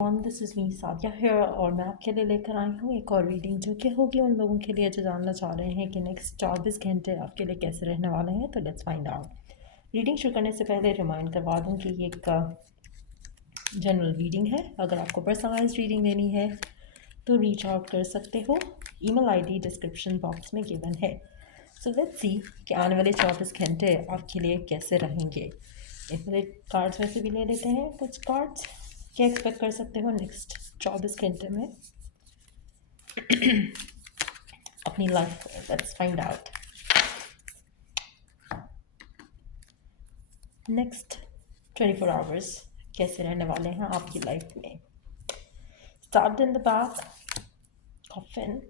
This is me Sadia here और मैं आपके लिए लेकर आई हूँ एक और रीडिंग जो कि होगी उन लोगों के लिए जो जानना चाह रहे हैं कि नेक्स्ट 24 घंटे आपके लिए कैसे रहने वाले हैं। तो लेट्स फाइंड आउट। रीडिंग शुरू करने से पहले रिमाइंड करवा दूँ कि ये एक जनरल रीडिंग है। अगर आपको पर्सनलाइज रीडिंग लेनी है तो रीच आउट कर सकते हो। ईमेल आईडी डिस्क्रिप्शन बॉक्स में गिवन है। सो लेट्स सी कि आने वाले 24 घंटे आपके लिए कैसे रहेंगे। इस वाले कार्ड्स में से भी ले लेते हैं कुछ कार्ड्स। क्या एक्सपेक्ट कर सकते हो नेक्स्ट 24 घंटे में अपनी लाइफ में। Let's find out. Next 24 hours कैसे रहने वाले हैं आपकी लाइफ में। Start in the back coffin.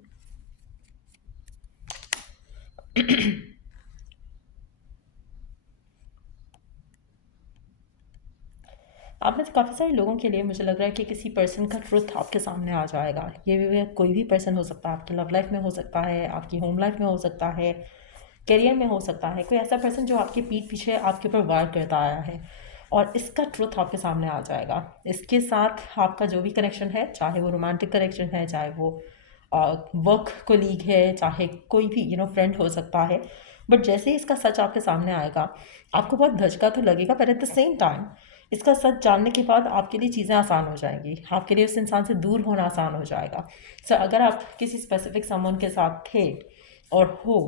आप में से काफ़ी सारे लोगों के लिए मुझे लग रहा है कि किसी पर्सन का ट्रुथ आपके सामने आ जाएगा। ये भी कोई भी पर्सन हो सकता है, आपकी लव लाइफ में हो सकता है, आपकी होम लाइफ में हो सकता है, करियर में हो सकता है। कोई ऐसा पर्सन जो आपके पीठ पीछे आपके ऊपर वार करता आया है और इसका ट्रुथ आपके सामने आ जाएगा। इसके साथ आपका जो भी कनेक्शन है, चाहे वो रोमांटिक कनेक्शन है, चाहे वो वर्क कोलीग है, चाहे कोई भी फ्रेंड हो सकता है, बट जैसे ही इसका सच आपके सामने आएगा आपको बहुत धचका तो लगेगा, पर एट द सेम टाइम इसका सच जानने के बाद आपके लिए चीज़ें आसान हो जाएंगी। आपके लिए उस इंसान से दूर होना आसान हो जाएगा। सो अगर आप किसी स्पेसिफिक समवन के साथ थे और हो,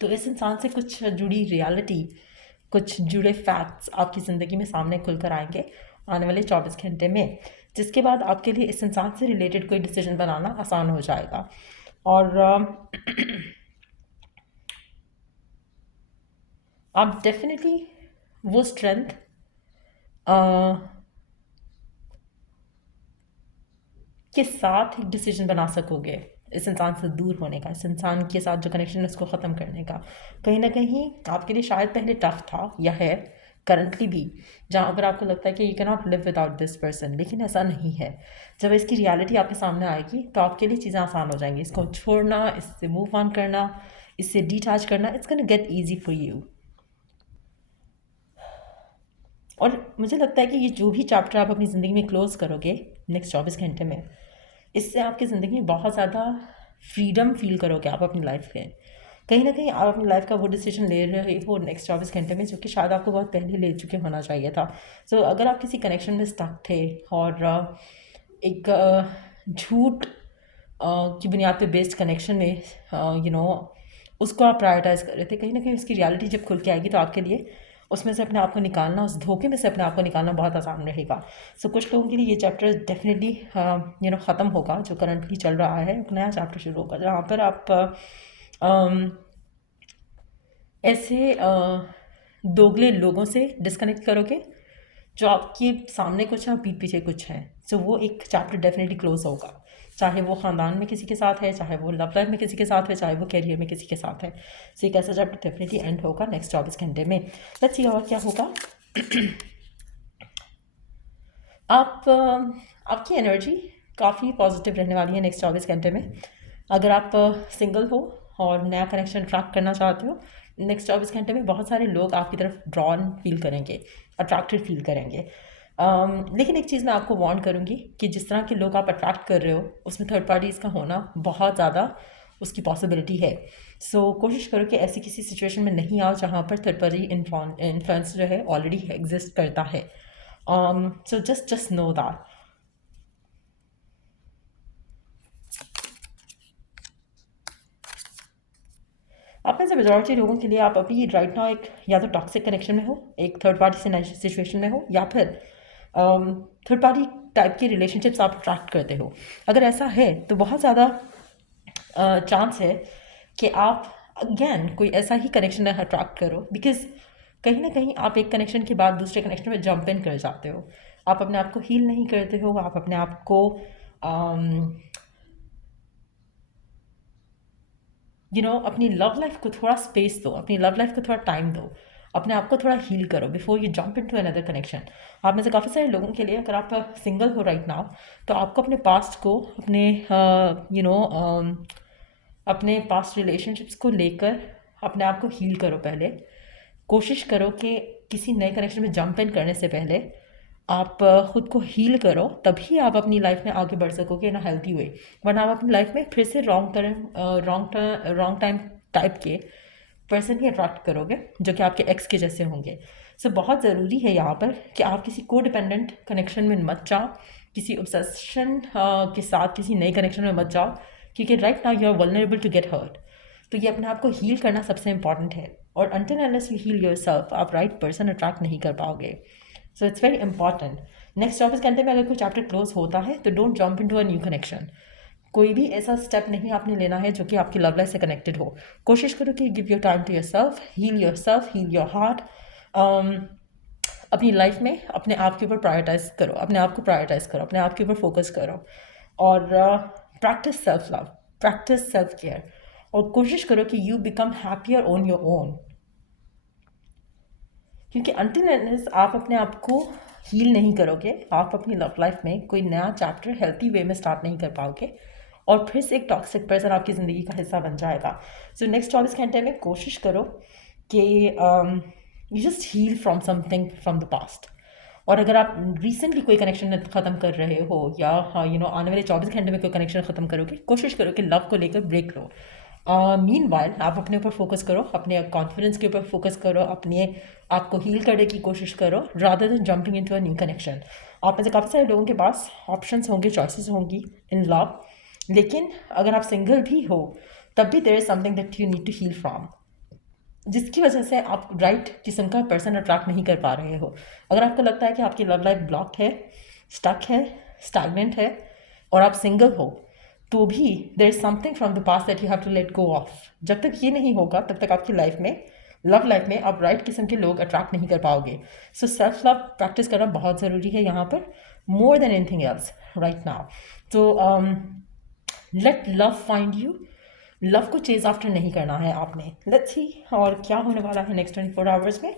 तो इस इंसान से कुछ जुड़ी रियलिटी, कुछ जुड़े फैक्ट्स आपकी ज़िंदगी में सामने खुलकर आएंगे आने वाले 24 घंटे में, जिसके बाद आपके लिए इस इंसान से रिलेटेड कोई डिसीजन बनाना आसान हो जाएगा। और आप डेफिनेटली वो स्ट्रेंथ के साथ एक डिसीजन बना सकोगे इस इंसान से दूर होने का, इस इंसान के साथ जो कनेक्शन है उसको ख़त्म करने का। कहीं ना कहीं आपके लिए शायद पहले टफ था या है करंटली भी, जहाँ पर आपको लगता है कि you can not live without this person, लेकिन ऐसा नहीं है। जब इसकी रियलिटी आपके सामने आएगी तो आपके लिए चीज़ें आसान हो जाएंगी। इसको छोड़ना, इससे मूव ऑन करना, इससे डिटैच करना, it's gonna get easy for you. और मुझे लगता है कि ये जो भी चैप्टर आप अपनी ज़िंदगी में क्लोज़ करोगे नेक्स्ट 24 घंटे में, इससे आपकी ज़िंदगी में बहुत ज़्यादा फ्रीडम फील करोगे आप अपनी लाइफ में। कहीं ना कहीं आप अपनी लाइफ का वो डिसीजन ले रहे हो नेक्स्ट 24 घंटे में जो कि शायद आपको बहुत पहले ले चुके होना चाहिए था। सो अगर आप किसी कनेक्शन में स्टक थे और एक झूठ की बुनियाद पे बेस्ड कनेक्शन में उसको आप प्रायोरिटाइज़ कर रहे थे, कहीं ना कहीं उसकी रियलिटी जब खुल के आएगी तो आपके लिए उसमें से अपने आप को निकालना, उस धोखे में से अपने आप को निकालना बहुत आसान रहेगा। सो कुछ लोगों के लिए ये चैप्टर डेफिनेटली ख़त्म होगा जो करंटली चल रहा है। एक नया चैप्टर शुरू होगा जहाँ पर आप ऐसे दोगले लोगों से डिस्कनेक्ट करोगे जो आपके सामने कुछ है और पीठ पीछे कुछ है। सो वो एक चैप्टर डेफिनेटली क्लोज होगा, चाहे वो ख़ानदान में किसी के साथ है, चाहे वो लव लाइफ में किसी के साथ है, चाहे वो कैरियर में किसी के साथ है। सो एक ऐसा चैप्टर डेफिनेटली एंड होगा नेक्स्ट 24 घंटे में। लेट्स सी और क्या होगा। आपकी एनर्जी काफ़ी पॉजिटिव रहने वाली है नेक्स्ट 24 घंटे में। अगर आप सिंगल हो और नया कनेक्शन अट्रैक्ट करना चाहते हो, नेक्स्ट 24 घंटे में बहुत सारे लोग आपकी तरफ ड्रॉन फील करेंगे, अट्रैक्टेड फील करेंगे। लेकिन एक चीज़ मैं आपको वार्न करूँगी कि जिस तरह के लोग आप अट्रैक्ट कर रहे हो उसमें थर्ड पार्टीज़ का होना बहुत ज़्यादा उसकी पॉसिबिलिटी है। सो कोशिश करो कि ऐसी किसी सिचुएशन में नहीं आओ जहाँ पर थर्ड पार्टी इन्फ्लुएंस जो है ऑलरेडी एग्जिस्ट करता है। So just know that. आप में से मेजॉरिटी लोगों के लिए आप अभी राइट नाउ एक या तो टॉक्सिक कनेक्शन में हो, एक थर्ड पार्टी से सिचुएशन में हो, या फिर थर्ड पार्टी टाइप के रिलेशनशिप्स आप अट्रैक्ट करते हो। अगर ऐसा है तो बहुत ज़्यादा चांस है कि आप अगेन कोई ऐसा ही कनेक्शन अट्रैक्ट करो, बिकॉज कहीं ना कहीं आप एक कनेक्शन के बाद दूसरे कनेक्शन में जंप इन कर जाते हो। आप अपने आप को हील नहीं करते हो, आप अपने आप को अपनी लव लाइफ को थोड़ा स्पेस दो, अपनी लव लाइफ को थोड़ा टाइम दो, अपने आप को थोड़ा हील करो before you jump into another connection. आप में से काफ़ी सारे लोगों के लिए अगर आप सिंगल हो राइट नाउ तो आपको अपने पास्ट को, अपने पास्ट रिलेशनशिप्स को लेकर अपने आप को हील करो। पहले कोशिश करो कि किसी नए कनेक्शन में जंप इन करने से पहले आप खुद को हील करो, तभी आप अपनी लाइफ में आगे बढ़ सकोगे इन अ हेल्थी वे। वरना आप अपनी लाइफ में फिर से रॉन्ग टाइम टाइप के पर्सन ही अट्रैक्ट करोगे जो कि आपके एक्स के जैसे होंगे। सो बहुत ज़रूरी है यहाँ पर कि आप किसी को डिपेंडेंट कनेक्शन में मत जाओ, किसी ऑब्सेशन के साथ किसी नए कनेक्शन में मत जाओ, क्योंकि right now you are vulnerable to get hurt. तो ये अपने आप को हील करना सबसे इंपॉर्टेंट है, और until unless you heal yourself आप राइट पर्सन अट्रैक्ट नहीं कर पाओगे। So it's very important. Next 24 घंटे में अगर कोई चैप्टर क्लोज होता है तो don't jump into a new connection. कोई भी ऐसा स्टेप नहीं आपने लेना है जो कि आपकी लव लाइफ से कनेक्टेड हो। कोशिश करो कि give your time to yourself, heal your heart. अपनी लाइफ में अपने आप के ऊपर प्रायोरिटाइज करो, अपने आप को प्रायोरिटाइज करो, अपने आप के ऊपर फोकस करो, और practice self love, practice self care, और कोशिश करो कि you become happier on your own. क्योंकि अनटिल अनलेस आप अपने आप को हील नहीं करोगे, आप अपनी लव लाइफ में कोई नया चैप्टर हेल्थी वे में स्टार्ट नहीं कर पाओगे, और फिर से एक टॉक्सिक पर्सन आपकी ज़िंदगी का हिस्सा बन जाएगा। सो नेक्स्ट 24 घंटे में कोशिश करो कि you just heal from something from the past. और अगर आप रिसेंटली कोई कनेक्शन ख़त्म कर रहे हो, या आने वाले 24 घंटे में कोई कनेक्शन ख़त्म करोगे, कोशिश करो कि लव को लेकर ब्रेक लो। मीनवाइल आप अपने ऊपर फोकस करो, अपने कॉन्फिडेंस के ऊपर फोकस करो, अपने आप को हील करने की कोशिश करो, rather than jumping into a new connection. आप में से काफ़ी सारे लोगों के पास ऑप्शंस होंगे, चॉइसेस होंगी इन लव, लेकिन अगर आप सिंगल भी हो तब भी there is something that you need to heal from, जिसकी वजह से आप राइट किस्म का पर्सन अट्रैक्ट नहीं कर पा रहे हो। अगर आपको लगता है कि आपकी लव लाइफ ब्लॉक्ड है, स्टक है, स्टैग्नेंट है, और आप सिंगल हो, तो भी there is something from the past that you have to let go of. जब तक ये नहीं होगा तब तक आपकी लाइफ में, लव लाइफ में, आप राइट किस्म के लोग अट्रैक्ट नहीं कर पाओगे। सो सेल्फ लव प्रैक्टिस करना बहुत ज़रूरी है यहाँ पर, more than anything else right now. तो let love find you. Love को चेज आफ्टर नहीं करना है आपने। लेट्स सी और क्या होने वाला है नेक्स्ट 24 आवर्स में।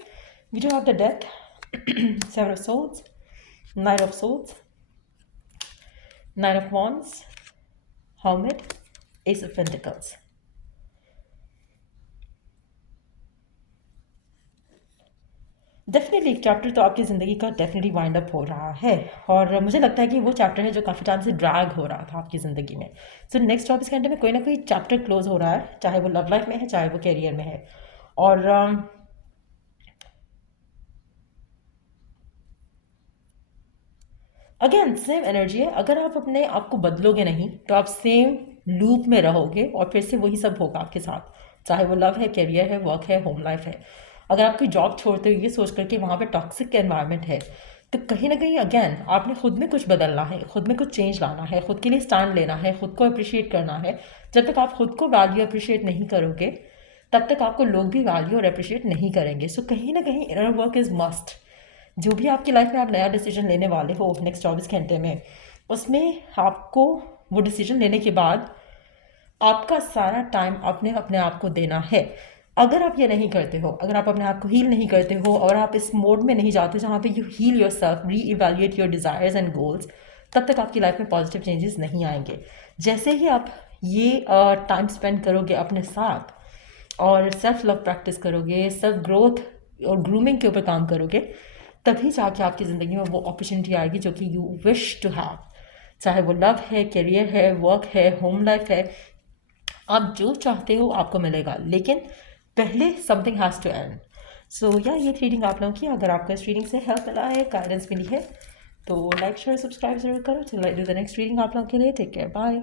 We do have the death, 7 of swords, 9 of swords, 9 of wands, hermit, ace of pentacles। Definitely एक चैप्टर तो आपकी ज़िंदगी का डेफिनेटली वाइंड अप हो रहा है, और मुझे लगता है कि वो चैप्टर है जो काफ़ी टाइम से ड्रैग हो रहा था आपकी ज़िंदगी में। सो नेक्स्ट 24 घंटे में कोई ना कोई चैप्टर क्लोज हो रहा है, चाहे वो लव लाइफ में है, चाहे वो कैरियर में है। और अगेन सेम एनर्जी है। अगर आप अपने आप को बदलोगे नहीं तो आप सेम लूप में रहोगे, और फिर से वही सब होगा आपके साथ, चाहे वो लव है, कैरियर है, वर्क है, होम लाइफ है। अगर आप कोई जॉब छोड़ते हो ये सोच करके वहाँ पे टॉक्सिक एनवायरनमेंट है, तो कहीं ना कहीं अगेन आपने खुद में कुछ बदलना है, खुद में कुछ चेंज लाना है, खुद के लिए स्टैंड लेना है, खुद को अप्रिशिएट करना है। जब तक आप खुद को वैल्यू अप्रिशिएट नहीं करोगे तब तक आपको लोग भी वैल्यू और अप्रिशिएट नहीं करेंगे। सो कहीं ना कहीं इनर वर्क इज़ मस्ट। जो भी आपकी लाइफ में आप नया डिसीजन लेने वाले हो नेक्स्ट 24 घंटे में, उसमें आपको वो डिसीजन लेने के बाद आपका सारा टाइम अपने अपने आप को देना है। अगर आप ये नहीं करते हो, अगर आप अपने आप को हील नहीं करते हो, और आप इस मोड में नहीं जाते जहाँ पे यू हील योर सेल्फ, री evaluate your desires and goals, तब तक आपकी लाइफ में पॉजिटिव चेंजेस नहीं आएंगे। जैसे ही आप ये टाइम स्पेंड करोगे अपने साथ, और सेल्फ लव प्रैक्टिस करोगे, सेल्फ ग्रोथ और ग्रूमिंग के ऊपर काम करोगे, तभी जाके आपकी ज़िंदगी में वो अपॉर्चुनिटी आएगी जो कि यू विश टू हैव। चाहे वो लव है, करियर है, वर्क है, होम लाइफ है, आप जो चाहते हो आपको मिलेगा, लेकिन पहले समथिंग हैज़ टू एंड। सो या ये रीडिंग आप लोगों की, अगर आपको इस रीडिंग से हेल्प मिला है, गाइडेंस मिली है, तो लाइक शेयर सब्सक्राइब जरूर करो। चलो I do the next reading आप लोगों के लिए। Take care, bye.